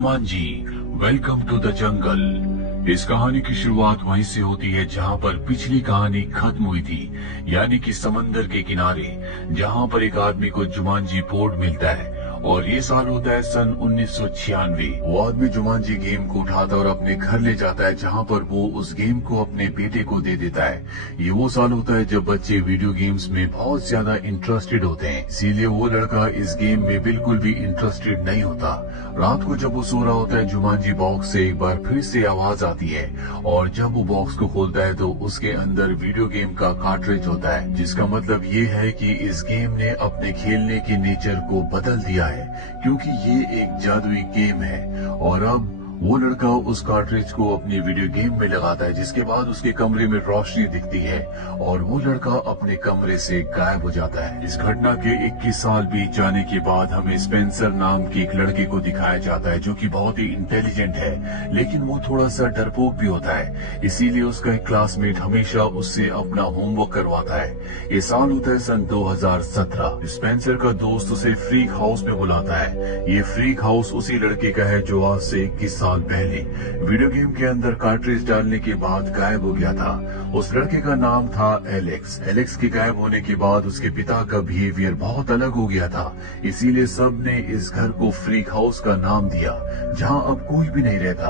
Hanuman ji, welcome to the jungle. इस कहानी की शुरुआत वहीं से होती है जहां पर पिछली कहानी खत्म हुई थी, यानी कि समंदर के किनारे, जहां पर एक आदमी को जुमांजी पोर्ट मिलता है। और ये साल होता है सन 1996। वो आदमी जुमांजी गेम को उठाता और अपने घर ले जाता है, जहां पर वो उस गेम को अपने बेटे को दे देता है। ये वो साल होता है जब बच्चे वीडियो गेम्स में बहुत ज्यादा इंटरेस्टेड होते हैं, इसीलिए वो लड़का इस गेम में बिल्कुल भी इंटरेस्टेड नहीं होता। रात को जब वो सो रहा होता है, जुमांजी बॉक्स से एक बार फिर से आवाज आती है, और जब वो बॉक्स को खोलता है तो उसके अंदर वीडियो गेम का कार्ट्रिज होता है, जिसका मतलब ये है कि इस गेम ने अपने खेलने के नेचर को बदल दिया है, क्योंकि ये एक जादुई गेम है। और अब वो लड़का उस कार्ट्रिज को अपनी वीडियो गेम में लगाता है, जिसके बाद उसके कमरे में रोशनी दिखती है और वो लड़का अपने कमरे से गायब हो जाता है। इस घटना के 21 साल बीत जाने के बाद हमें स्पेंसर नाम के एक लड़के को दिखाया जाता है, जो कि बहुत ही इंटेलिजेंट है, लेकिन वो थोड़ा सा डरपोक भी होता है। इसीलिए उसका एक क्लासमेट हमेशा उससे अपना होमवर्क करवाता है। ये साल होता है सन 2017। स्पेंसर का दोस्त उसे फ्रीक हाउस में बुलाता है। ये फ्रीक हाउस उसी लड़के का है जो आज से 21 साल पहले वीडियो गेम के अंदर कार्ट्रिज डालने के बाद गायब हो गया था। उस लड़के का नाम था एलेक्स। एलेक्स के गायब होने के बाद उसके पिता का बिहेवियर बहुत अलग हो गया था, इसीलिए सब ने इस घर को फ्रीक हाउस का नाम दिया, जहां अब कोई भी नहीं रहता।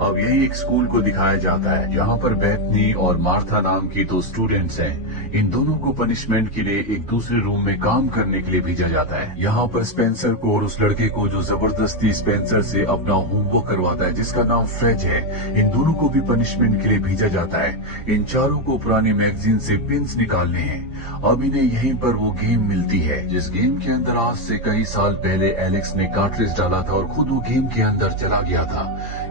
अब यही एक स्कूल को दिखाया जाता है, जहां पर बेथनी और मार्था नाम की दो स्टूडेंट्स हैं। इन दोनों को पनिशमेंट के लिए एक दूसरे रूम में काम करने के लिए भेजा जाता है। यहाँ पर स्पेंसर को और उस लड़के को जो जबरदस्ती स्पेंसर से अपना होमवर्क करवाता है, जिसका नाम फ्रेज है, इन दोनों को भी पनिशमेंट के लिए भेजा जाता है। इन चारों को पुरानी मैगजीन से पिंस निकालने हैं। अब इन्हें यहीं पर वो गेम मिलती है, जिस गेम के अंदर आज से कई साल पहले एलेक्स ने कार्ट्रिज डाला था और खुद वो गेम के अंदर चला गया था।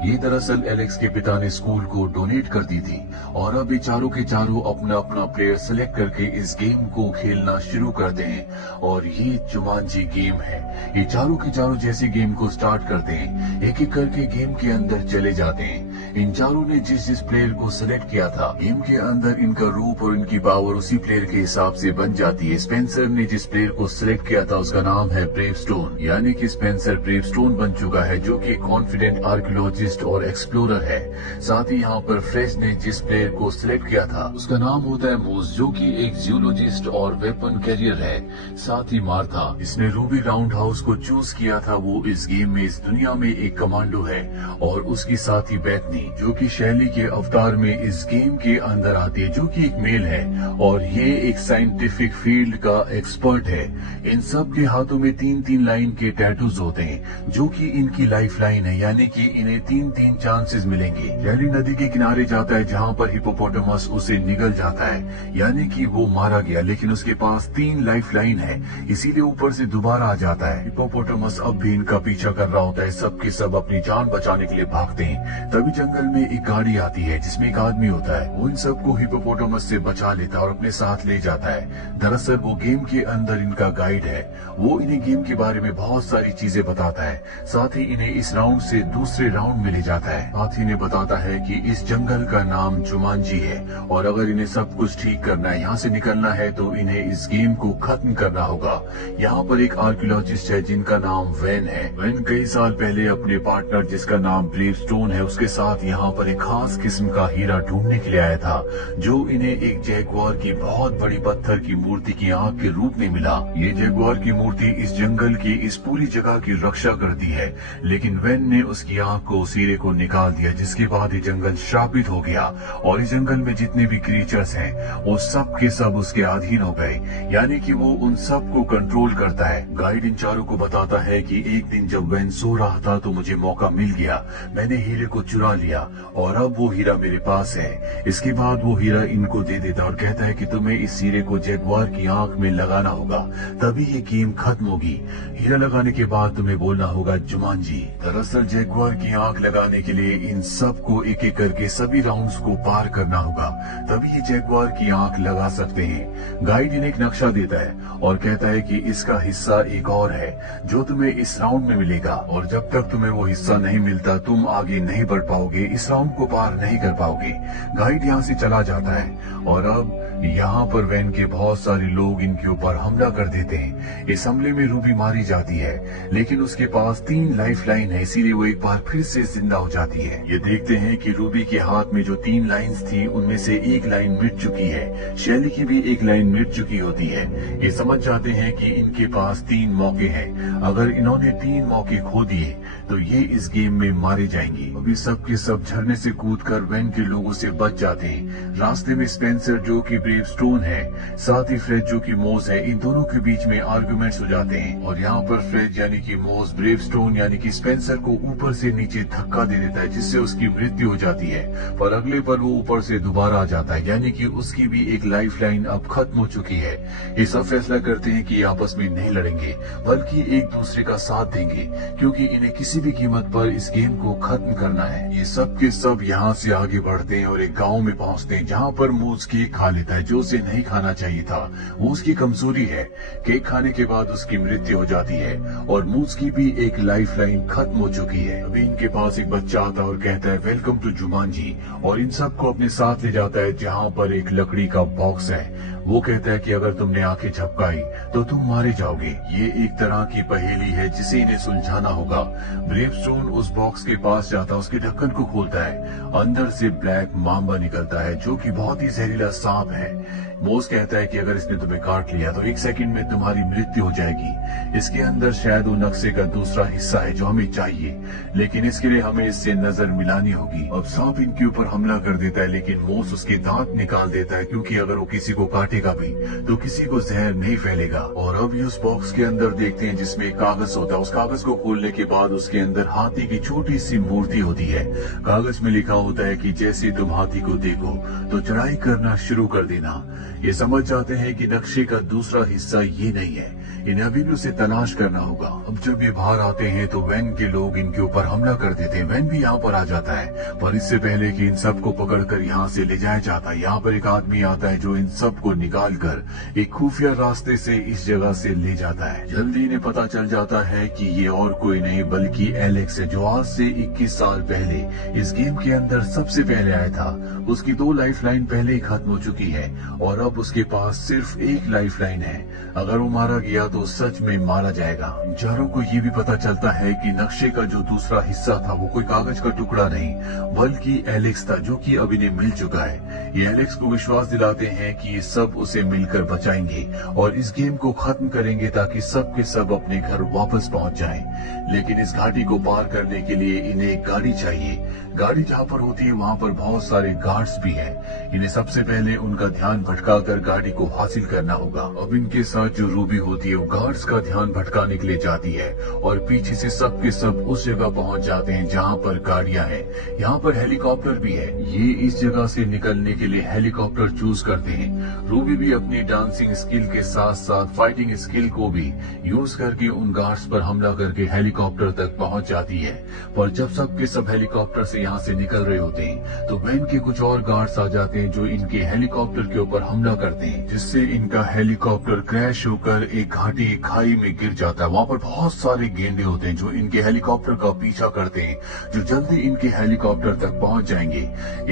ये दरअसल एलेक्स के पिता ने स्कूल को डोनेट कर दी थी, और अब ये चारों के चारों अपना अपना प्लेयर सेलेक्ट करके इस गेम को खेलना शुरू करते हैं। और ये जुमांजी गेम है। ये चारों के चारों जैसे गेम को स्टार्ट करते हैं, एक एक करके गेम के अंदर चले जाते हैं। इन चारों ने जिस जिस प्लेयर को सिलेक्ट किया था, गेम के अंदर इनका रूप और इनकी पावर उसी प्लेयर के हिसाब से बन जाती है। स्पेंसर ने जिस प्लेयर को सिलेक्ट किया था उसका नाम है ब्रेवस्टोन, यानी कि स्पेंसर ब्रेवस्टोन बन चुका है, जो कि कॉन्फिडेंट आर्कियोलॉजिस्ट और एक्सप्लोरर है। साथ ही यहाँ पर फ्रेश ने जिस प्लेयर को सिलेक्ट किया था उसका नाम होता है मूस, जो कि एक जियोलॉजिस्ट और वेपन कैरियर है। साथ ही मार्था, इसने रूबी राउंड हाउस को चूज किया था, वो इस गेम में इस दुनिया में एक कमांडो है। और उसकी साथ ही बेथनी, जो कि शैली के अवतार में इस गेम के अंदर आती है, जो कि एक मेल है और ये एक साइंटिफिक फील्ड का एक्सपर्ट है। इन सब के हाथों में 3-3 लाइन के टैटूज होते हैं, जो कि इनकी लाइफ लाइन है, यानी कि इन्हें 3-3 चांसेस मिलेंगे। शैली नदी के किनारे जाता है, जहाँ पर हिपोपोटामस उसे निगल जाता है, यानी कि वो मारा गया, लेकिन उसके पास 3 लाइफ लाइन है, इसीलिए ऊपर से दोबारा आ जाता है। हिपोपोटामस अब भी इनका पीछा कर रहा होता है, सबके सब अपनी जान बचाने के लिए भागते हैं। तभी जंगल में एक गाड़ी आती है जिसमें एक आदमी होता है। वो इन सबको हिपोपोटामस से बचा लेता है और अपने साथ ले जाता है। दरअसल वो गेम के अंदर इनका गाइड है। वो इन्हें गेम के बारे में बहुत सारी चीजें बताता है, साथ ही इन्हें इस राउंड से दूसरे राउंड में ले जाता है। साथ ही इन्हें बताता है कि इस जंगल का नाम जुमांजी है, और अगर इन्हें सब कुछ ठीक करना है, यहाँ से निकलना है, तो इन्हें इस गेम को खत्म करना होगा। यहाँ पर एक आर्कियोलॉजिस्ट है जिनका नाम वैन है। वैन कई साल पहले अपने पार्टनर जिसका नाम ब्रेवस्टोन है उसके साथ यहाँ पर एक खास किस्म का हीरा ढूंढने के लिए आया था, जो इन्हें एक जैगुआर की बहुत बड़ी पत्थर की मूर्ति की आंख के रूप में मिला। ये जैगुआर की मूर्ति इस जंगल की इस पूरी जगह की रक्षा करती है, लेकिन वैन ने उसकी आंख को, उस हीरे को निकाल दिया, जिसके बाद ये जंगल श्रापित हो गया और इस जंगल में जितने भी क्रीचर्स हैं वो सब के सब उसके अधीन हो गए, यानी कि वो उन सब को कंट्रोल करता है। गाइड इन चारों को बताता है कि एक दिन जब वैन सो रहा था तो मुझे मौका मिल गया, मैंने हीरे को चुरा लिया और अब वो हीरा मेरे पास है। इसके बाद वो हीरा इनको दे देता और कहता है कि तुम्हें इस हीरे को जैगुआर की आंख में लगाना होगा, तभी ये गेम खत्म होगी। हीरा लगाने के बाद तुम्हें बोलना होगा जुमांजी। दरअसल जैगुआर की आंख लगाने के लिए इन सब को एक एक करके सभी राउंड्स को पार करना होगा, तभी ये जैगुआर की आंख लगा सकते हैं। गाइड इन्हें एक नक्शा देता है और कहता है कि इसका हिस्सा एक और है जो तुम्हें इस राउंड में मिलेगा, और जब तक तुम्हें वो हिस्सा नहीं मिलता तुम आगे नहीं बढ़ पाओगे, इस राउंड को पार नहीं कर पाओगे। गाइड यहाँ से चला जाता है और अब यहाँ पर वैन के बहुत सारे लोग इनके ऊपर हमला कर देते हैं। इस हमले में रूबी मारी जाती है, लेकिन उसके पास 3 लाइफ लाइन है, इसीलिए वो एक बार फिर से जिंदा हो जाती है। ये देखते हैं कि रूबी के हाथ में जो 3 लाइंस थी उनमें से एक लाइन मिट चुकी है। शैली की भी एक लाइन मिट चुकी होती है। ये समझ जाते हैं कि इनके पास 3 मौके हैं। अगर इन्होंने 3 मौके खो दिए तो ये इस गेम में मारे जाएंगे। अभी सब के सब झरने से कूदकर वैन के लोगों से बच जाते हैं। रास्ते में स्पेंसर जो कि ब्रेव स्टोन है, साथ ही फ्रेड जो कि मोज है, इन दोनों के बीच में आर्गुमेंट्स हो जाते हैं और यहाँ पर फ्रेड यानी कि मोज ब्रेव स्टोन यानी कि स्पेंसर को ऊपर से नीचे धक्का दे देता है, जिससे उसकी मृत्यु हो जाती है। पर अगले पर वो ऊपर से दोबारा आ जाता है, यानी कि उसकी भी एक लाइफ लाइन अब खत्म हो चुकी है। ये सब फैसला करते हैं कि आपस में नहीं लड़ेंगे, बल्कि एक दूसरे का साथ देंगे, क्योंकि इन्हें किसी भी कीमत पर इस गेम को खत्म करना है। ये सब के सब यहाँ से आगे बढ़ते हैं और एक गांव में पहुँचते हैं, जहाँ पर मूज केक खा लेता है, जो उसे नहीं खाना चाहिए था। वो उसकी कमजोरी है। केक खाने के बाद उसकी मृत्यु हो जाती है और मूज की भी एक लाइफ लाइन खत्म हो चुकी है। अभी इनके पास एक बच्चा आता है और कहता है वेलकम टू जुमांजी, और इन सबको अपने साथ ले जाता है, जहाँ पर एक लकड़ी का बॉक्स है। वो कहता है कि अगर तुमने आंखें झपकाई तो तुम मारे जाओगे। ये एक तरह की पहेली है जिसे इन्हें सुलझाना होगा। ब्रेवस्टोन उस बॉक्स के पास जाता है, उसके ढक्कन को खोलता है। अंदर से ब्लैक मांबा निकलता है, जो कि बहुत ही जहरीला सांप है। मोस कहता है कि अगर इसने तुम्हें काट लिया तो 1 सेकंड में तुम्हारी मृत्यु हो जाएगी। इसके अंदर शायद वो नक्शे का दूसरा हिस्सा है जो हमें चाहिए, लेकिन इसके लिए हमें इससे नजर मिलानी होगी। अब सांप इनके ऊपर हमला कर देता है, लेकिन मोस उसके दांत निकाल देता है, क्योंकि अगर वो किसी को काटेगा भी तो किसी को जहर नहीं फैलेगा। और अब उस बॉक्स के अंदर देखते हैं जिसमें एक कागज होता है। उस कागज को खोलने के बाद उसके अंदर हाथी की छोटी सी मूर्ति होती है। कागज में लिखा होता है कि जैसे तुम हाथी को देखो तो चढ़ाई करना शुरू कर देना। ये समझ जाते हैं कि नक्शे का दूसरा हिस्सा ये नहीं है, इन्हें अभी भी उसे तलाश करना होगा। अब जब ये बाहर आते हैं तो वैन के लोग इनके ऊपर हमला कर देते हैं। वैन भी यहाँ पर आ जाता है, पर इससे पहले कि इन सबको पकड़कर यहाँ से ले जाया जाता है, यहाँ पर एक आदमी आता है जो इन सबको निकाल कर एक खुफिया रास्ते से इस जगह से ले जाता है। जल्दी इन्हें पता चल जाता है कि ये और कोई नहीं बल्कि एलेक्स है, जो आज से 21 साल पहले इस गेम के अंदर सबसे पहले आया था। उसकी 2 लाइफ लाइन पहले ही खत्म हो चुकी है और अब उसके पास सिर्फ 1 लाइफ लाइन है। अगर वो मारा गया तो सच में मारा जाएगा। चारों को ये भी पता चलता है कि नक्शे का जो दूसरा हिस्सा था वो कोई कागज का टुकड़ा नहीं बल्कि एलेक्स था, जो कि अब इन्हें मिल चुका है। ये एलेक्स को विश्वास दिलाते हैं कि ये सब उसे मिलकर बचाएंगे और इस गेम को खत्म करेंगे ताकि सब के सब अपने घर वापस पहुंच जाएं। लेकिन इस घाटी को पार करने के लिए इन्हें एक गाड़ी चाहिए। गाड़ी जहाँ पर होती है वहाँ पर बहुत सारे गार्ड्स भी हैं। इन्हें सबसे पहले उनका ध्यान भटकाकर गाड़ी को हासिल करना होगा। अब इनके साथ जो रूबी होती है वो गार्ड्स का ध्यान भटकाने के लिए जाती है और पीछे से सब के सब उस जगह पहुंच जाते हैं जहाँ पर गाड़ियां हैं। यहाँ पर हेलीकॉप्टर भी है। ये इस जगह से निकलने के लिए हेलीकॉप्टर चूज करते हैं। रूबी भी अपनी डांसिंग स्किल के साथ साथ फाइटिंग स्किल को भी यूज करके उन गार्ड्स पर हमला करके हेलीकॉप्टर तक पहुंच जाती है। पर जब सब के सब हेलीकॉप्टर से यहाँ से निकल रहे होते हैं तो वैन के कुछ और गार्ड्स आ जाते हैं जो इनके हेलीकॉप्टर के ऊपर हमला करते हैं, जिससे इनका हेलीकॉप्टर क्रैश होकर एक घाटी खाई में गिर जाता है। वहाँ पर बहुत सारे गेंडे होते हैं जो इनके हेलीकॉप्टर का पीछा करते हैं, जो जल्दी इनके हेलीकॉप्टर तक पहुंच जाएंगे।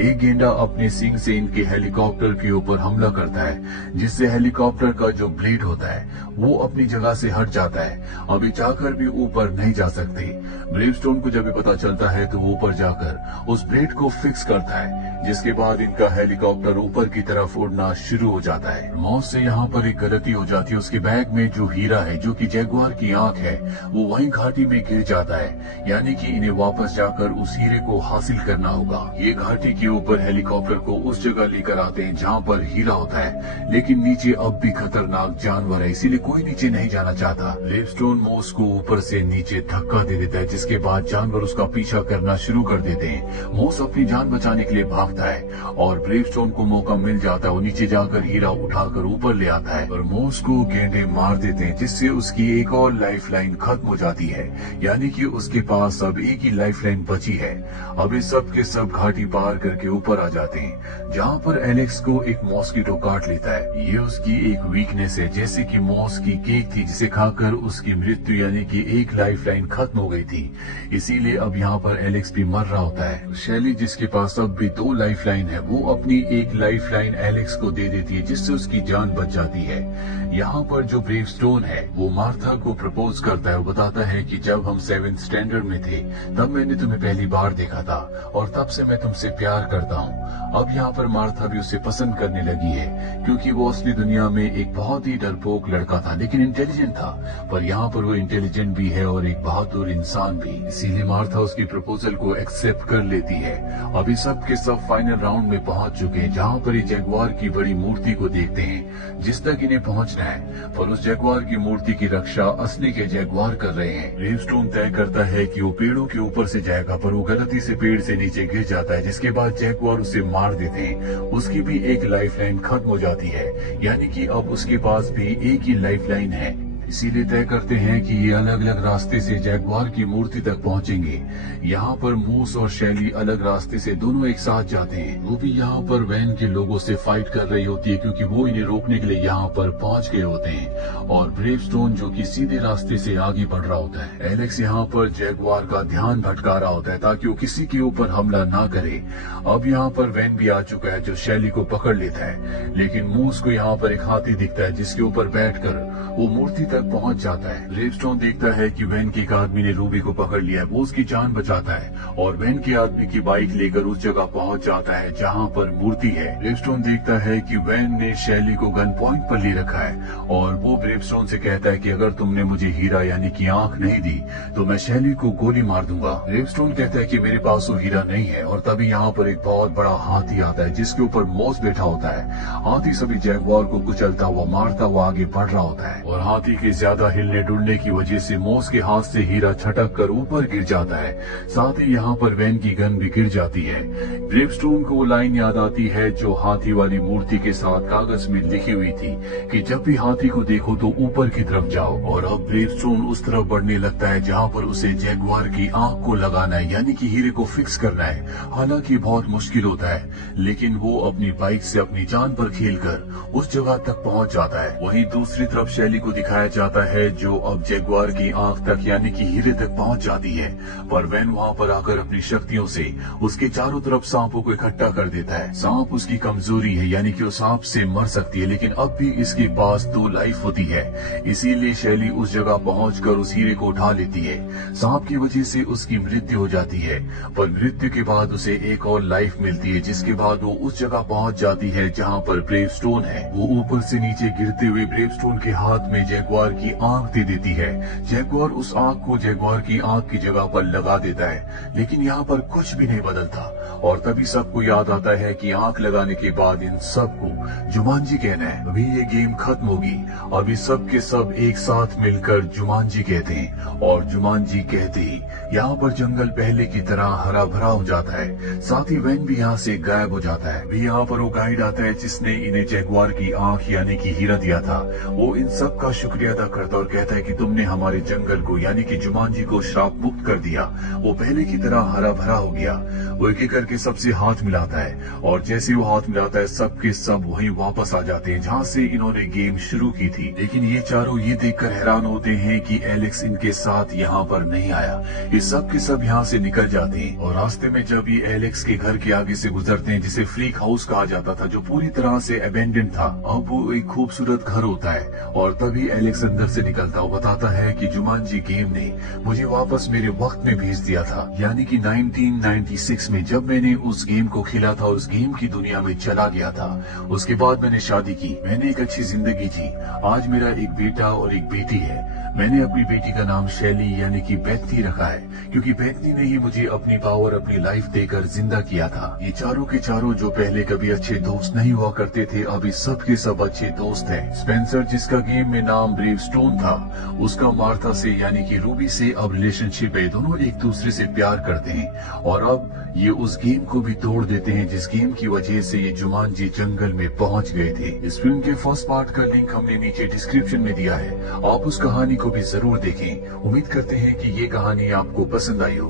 एक गेंडा अपने सींग से इनके हेलीकॉप्टर के ऊपर हमला करता है, जिससे हेलीकॉप्टर का जो ब्लेड होता है वो अपनी जगह से हट जाता है। अभी चाहकर भी ऊपर नहीं जा सकते। ब्रेवस्टोन को जब ये पता चलता है तो वो ऊपर जाकर उस ब्लेड को फिक्स करता है, जिसके बाद इनका हेलीकॉप्टर ऊपर की तरफ उड़ना शुरू हो जाता है। मौस से यहाँ पर एक गलती हो जाती है। उसके बैग में जो हीरा है, जो कि जैगुआर की आंख है, वो वहीं घाटी में गिर जाता है। यानी कि इन्हें वापस जाकर उस हीरे को हासिल करना होगा। ये घाटी के ऊपर हेलीकॉप्टर को उस जगह लेकर आते हैं जहाँ पर हीरा होता है, लेकिन नीचे अब भी खतरनाक जानवर है, इसीलिए कोई नीचे नहीं जाना चाहता। ब्रेवस्टोन मोस को ऊपर से नीचे धक्का दे देता है, जिसके बाद जानवर उसका पीछा करना शुरू कर देते हैं। मोस अपनी जान बचाने के लिए भागता है और ब्रेवस्टोन को मौका मिल जाता है। वो नीचे जाकर हीरा उठाकर ऊपर ले आता है और मोस को गेंडे मार देते देते हैं, जिससे उसकी एक और लाइफ लाइन खत्म हो जाती है। यानी कि उसके पास अब एक ही लाइफ लाइन बची है। अब ये सब के सब घाटी पार करके ऊपर आ जाते हैं, जहाँ पर एलेक्स को एक मॉस्किटो काट लेता है। ये उसकी एक वीकनेस है, जैसे कि मॉस की केक थी जिसे खाकर उसकी मृत्यु यानी कि एक लाइफ लाइन खत्म हो गई थी। इसीलिए अब यहाँ पर एलेक्स भी मर रहा होता है। शैली, जिसके पास अब भी 2 लाइफ लाइन है, वो अपनी एक लाइफ लाइन एलेक्स को दे देती है, जिससे उसकी जान बच जाती है। यहाँ पर जो ब्रेवस्टोन है वो मार्था को प्रपोज करता है। वो बताता है कि जब हम 7th स्टैंडर्ड में थे तब मैंने तुम्हें पहली बार देखा था और तब से मैं तुमसे प्यार करता हूँ। अब यहाँ पर मार्था भी उसे पसंद करने लगी है, क्योंकि वो असली दुनिया में एक बहुत ही डरपोक लड़का था, लेकिन इंटेलिजेंट था। पर यहाँ पर वो इंटेलिजेंट भी है और एक बहादुर इंसान भी। इसीलिए मार्था उसकी प्रपोजल को एक्सेप्ट कर लेती है। अभी सब के सब फाइनल राउंड में पहुंच चुके हैं, जहाँ पर ये जगुआर की बड़ी मूर्ति को देखते हैं जिस तक इन्हें पहुंचना है। पर उस जगुआर की मूर्ति की रक्षा असली के जगुआर कर रहे हैं। ब्रेवस्टोन तय करता है कि वो पेड़ों के ऊपर से जाएगा, पर वो गलती से पेड़ से नीचे गिर जाता है, जिसके बाद जगुआर उसे मार देते हैं। उसकी भी एक लाइफ लाइन खत्म हो जाती है, यानी कि अब उसके पास भी एक ही लाइफ लाइन है। इसीलिए तय करते हैं कि ये अलग अलग रास्ते से जगुआर की मूर्ति तक पहुंचेंगे। यहाँ पर मूस और शैली अलग रास्ते से दोनों एक साथ जाते हैं। वो भी यहाँ पर वैन के लोगों से फाइट कर रही होती है, क्योंकि वो इन्हें रोकने के लिए यहाँ पर पहुंच गए होते हैं। और ब्रेवस्टोन जो कि सीधे रास्ते से आगे बढ़ रहा होता है। एलेक्स यहाँ पर जगुआर का ध्यान भटका रहा होता है ताकि वो किसी के ऊपर हमला ना करे। अब यहाँ पर वैन भी आ चुका है जो शैली को पकड़ लेता है, लेकिन मूस को यहाँ पर एक हाथी दिखता है जिसके ऊपर बैठकर वो मूर्ति तक पहुंच जाता है। ब्रेवस्टोन देखता है कि वैन के एक आदमी ने रूबी को पकड़ लिया है। वो उसकी जान बचाता है और वैन के आदमी की बाइक लेकर उस जगह पहुंच जाता है जहां पर मूर्ति है। ब्रेवस्टोन देखता है कि वैन ने शैली को गन पॉइंट पर ले रखा है और वो ब्रेवस्टोन से कहता है कि अगर तुमने मुझे हीरा यानी कि आंख नहीं दी तो मैं शैली को गोली मार दूंगा। ब्रेवस्टोन कहता है कि मेरे पास वो हीरा नहीं है। और तभी यहाँ पर एक बहुत बड़ा हाथी आता है जिसके ऊपर मॉस बैठा होता है। हाथी सभी जगुआर को कुचलता हुआ मारता हुआ आगे बढ़ रहा होता है और हाथी के ज्यादा हिलने डुलने की वजह से मॉस के हाथ से हीरा छटक कर ऊपर गिर जाता है। साथ ही यहाँ पर वैन की गन भी गिर जाती है। ब्रेवस्टोन को वो लाइन याद आती है जो हाथी वाली मूर्ति के साथ कागज में लिखी हुई थी कि जब भी हाथी को देखो तो ऊपर की तरफ जाओ। और अब ब्रेवस्टोन उस तरफ बढ़ने लगता है जहाँ पर उसे जगुआर की आंख को लगाना है, यानी कि हीरे को फिक्स करना है। हालांकि बहुत मुश्किल होता है, लेकिन वो अपनी बाइक से अपनी जान पर खेलकर उस जगह तक पहुंच जाता है। वहीं दूसरी तरफ शैली को दिखाया जाता है जो अब जगुआर की आंख तक यानी कि हीरे तक पहुंच जाती है। पर वैन वहां पर आकर अपनी शक्तियों से उसके चारों तरफ सांपों को इकट्ठा कर देता है। सांप उसकी कमजोरी है, यानी कि वो सांप से मर सकती है, लेकिन अब भी इसके पास 2 लाइफ होती है। इसीलिए शैली उस जगह पहुंचकर उस हीरे को उठा लेती है। सांप की वजह से उसकी मृत्यु हो जाती है, पर मृत्यु के बाद उसे एक और लाइफ मिलती है, जिसके बाद वो उस जगह पहुंच जाती है जहाँ पर ब्रेवस्टोन है। वो ऊपर से नीचे गिरते हुए ब्रेवस्टोन के हाथ में जगुआर की आंख दे देती है। जगुआर उस आंख को जगुआर की आंख की जगह पर लगा देता है, लेकिन यहाँ पर कुछ भी नहीं बदलता। और तभी सबको याद आता है कि आंख लगाने के बाद इन सबको जुमांजी कहना है। अभी ये गेम खत्म होगी। अभी सब के सब एक साथ मिलकर जुमांजी कहते हैं और जुमांजी कहते ही यहाँ पर जंगल पहले की तरह हरा भरा हो जाता है। साथ ही वैन भी यहाँ से गायब हो जाता है। भी यहाँ पर वो गाइड आता है जिसने इन्हें जगुआर की आंख यानी कि हीरा दिया था। वो इन सब का शुक्रिया अदा करता और कहता है कि तुमने हमारे जंगल को यानी कि जुमांजी को श्राप मुक्त कर दिया। वो पहले की तरह हरा भरा हो गया। वो एक एक करके सबसे हाथ मिलाता है और जैसे वो हाथ मिलाता है सबके सब वहीं वापस आ जाते हैं जहाँ से इन्होंने गेम शुरू की थी। लेकिन ये चारों ये देखकर हैरान होते हैं कि एलेक्स इनके साथ यहाँ पर नहीं आया। ये सब के सब यहाँ से निकल जाते हैं और रास्ते में जब ये एलेक्स के घर के आगे से गुजरते हैं जिसे फ्रीक हाउस कहा जाता था, जो पूरी तरह से अबेंडेंड था, अब वो एक खूबसूरत घर होता है। और तभी एलेक्स अंदर से निकलता और बताता है कि जुमांजी गेम ने मुझे वापस मेरे वक्त में भेज दिया था, यानी कि 1996 में जब मैंने उस गेम को खेला था और उस गेम की दुनिया में चला गया था। उसके बाद मैंने शादी की, मैंने एक अच्छी जिंदगी जी। आज मेरा एक बेटा और एक बेटी है। मैंने अपनी बेटी का नाम शैली यानी कि बेथनी रखा है, क्योंकि बेथनी ने ही मुझे अपनी पावर, अपनी लाइफ देकर जिंदा किया था। ये चारों के चारों जो पहले कभी अच्छे दोस्त नहीं हुआ करते थे, अभी सब के सब अच्छे दोस्त हैं। स्पेंसर, जिसका गेम में नाम ब्रेव स्टोन था, उसका मार्था से यानी कि रूबी से अब रिलेशनशिप है। दोनों एक दूसरे से प्यार करते हैं और अब ये उस गेम को भी तोड़ देते हैं जिस गेम की वजह से ये जुमानजी जंगल में पहुंच गए थे। इस फिल्म के फर्स्ट पार्ट का लिंक हमने नीचे डिस्क्रिप्शन में दिया है, आप उस कहानी को भी जरूर देखें। उम्मीद करते हैं कि ये कहानी आपको पसंद आई हो।